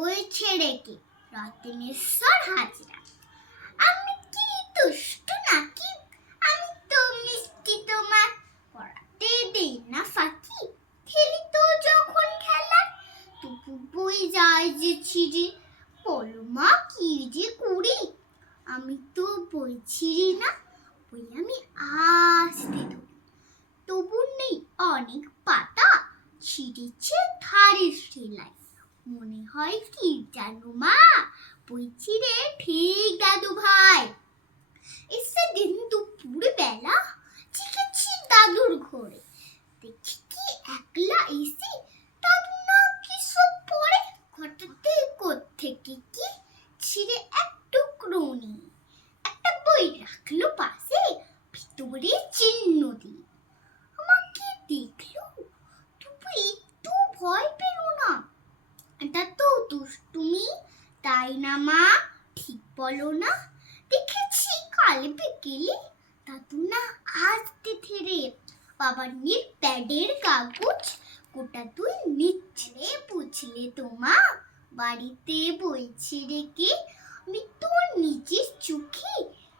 বইছে রেখে রত্নেশ্বর হাজরা। আমি কি দুষ্টু নাকি? আমি তো মিষ্টি, তোমার পড়াতে দেই না ফাঁকি। খেলি তো যখন খেলা তবু বই যায় যে ছিঁড়ে। বলো মা কি যে করি? আমি তো বই ছিঁড়ি না, বই আমি আস্তে ধরি। তবু নেই অনেক পাতা, ছিঁড়েছে ধারের সেলাই। মনে হয় কি জানো মা, বই ছিঁড়ে ঠিক দাদু ভাই। এসে দিন দুপুর বেলা শিখেছি দাদুর ঘরে। দেখি কি একলা এসে দাদু না কি সব পড়ে। ঘটাতে কোত্থেকে কি ছিঁড়ে এক টুকরো নিয়ে একটা বই রাখলো পাশে, ভিতরে চিহ্ন দিয়ে। আমাকে দেখলো, তবু একটু ভয় পেল না। এটা তো দুষ্টুমি, তাই না মা? ঠিক বলো না? দেখেছি কাল বিকেলে দাদু না আস্তে ধীরে বাবার নীল প্যাডের কাগজ গোটা তুই নিচ্ছে। বুঝলে তোমা, বাড়িতে বইছি রেখে আমি তো নিজের চোখে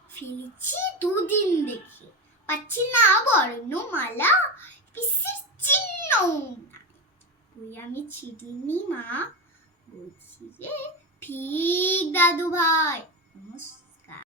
ফেলেছি দুদিন দেখে। পাচ্ছি না বর্ণমালা, পিসের চিহ্ন বই আমি ছিঁড়িনি মা, বলছি যে ঠিক দাদু ভাই। নমস্কার।